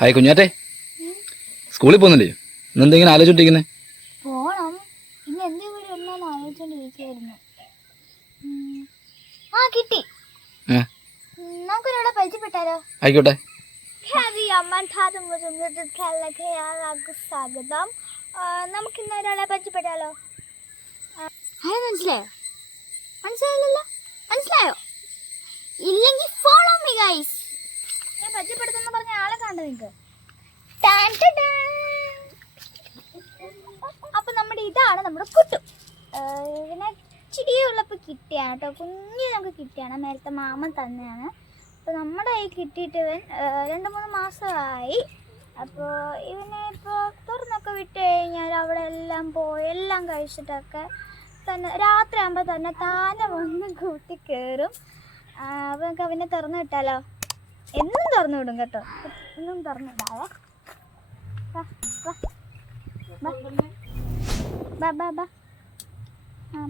Hi കുഞ്ഞാറ്റെ. സ്കൂളിൽ പോകുന്നില്ലേ? ഇന്നെന്താ ഇങ്ങനെ ആലോചിച്ചോണ്ടിരിക്കുന്നത് പോണം. ഇന്ന് എന്ത് കൂടി ആ കിട്ടി. ഏ? ഉം, നമുക്കൊരാളെ പരിചയപ്പെട്ടാലോ? ആയിക്കോട്ടെ. സ്വാഗതം. നമുക്ക് ഇന്ന് ഒരാളെ പരിചയപ്പെട്ടാലോ? ആരെ മനസ്സിലായോ? മനസ്സിലായില്ലല്ലോ? മനസ്സിലായോ? ഇല്ലെങ്കിൽ ഫോളോ മീ ഗൈസ് ഞാൻ പരിചയപ്പെടുത്തുന്ന പറഞ്ഞ ആളെ കണ്ടു നിങ്ങൾക്ക് അപ്പൊ നമ്മുടെ ഇതാണ് നമ്മുടെ കുട്ടു. ഇതിനെ ചിടിയുള്ളപ്പോൾ കിട്ടിയാണ് കേട്ടോ കുഞ്ഞ് നമുക്ക് കിട്ടിയാണ്. നേരത്തെ മാമൻ തന്നെയാണ്. അപ്പോൾ നമ്മുടെ ഈ കിട്ടിയിട്ട് ഇവൻ രണ്ട് മൂന്ന് മാസമായി. അപ്പോൾ ഇവനെ ഇപ്പോൾ തുറന്നൊക്കെ വിട്ട് കഴിഞ്ഞാൽ അവിടെ എല്ലാം പോയി എല്ലാം കഴിച്ചിട്ടൊക്കെ തന്നെ രാത്രി ആകുമ്പോ തന്നെ താനെ വന്ന് കൂട്ടി കയറും അപ്പോൾ നമുക്ക് അവനെ തുറന്നു വിട്ടാലോ? എന്നും തുറന്നു വിടും കേട്ടോ. എന്നും തുറന്നു. ബാ ബാ ബാ ആ.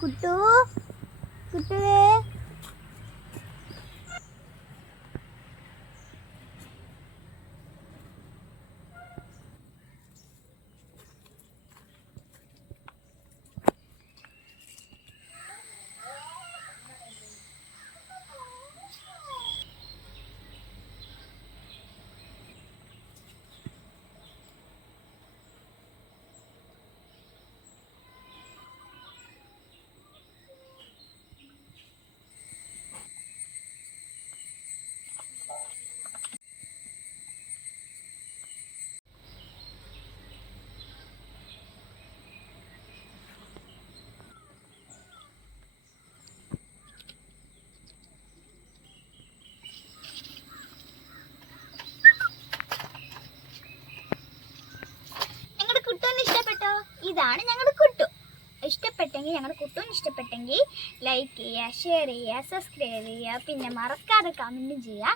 കുട്ടു. കുട്ടുവേ ഞങ്ങളുടെ കുട്ടുവിന് ഇഷ്ടപ്പെട്ടോ ഇതാണ് ഞങ്ങളുടെ കുട്ടു. ഇഷ്ടപ്പെട്ടെങ്കിൽ ഞങ്ങളുടെ കുട്ടുവിന് ഇഷ്ടപ്പെട്ടെങ്കിൽ ലൈക്ക് ചെയ്യുക ഷെയർ ചെയ്യുക സബ്സ്ക്രൈബ് ചെയ്യുക പിന്നെ മറക്കാതെ കമന്റും ചെയ്യുക.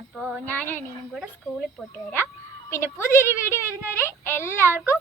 അപ്പോൾ ഞാനും അനിയനും കൂടെ സ്കൂളിൽ പോയിട്ട് വരാം. പിന്നെ പുതിയൊരു വീഡിയോ വരുന്നവരെ എല്ലാവർക്കും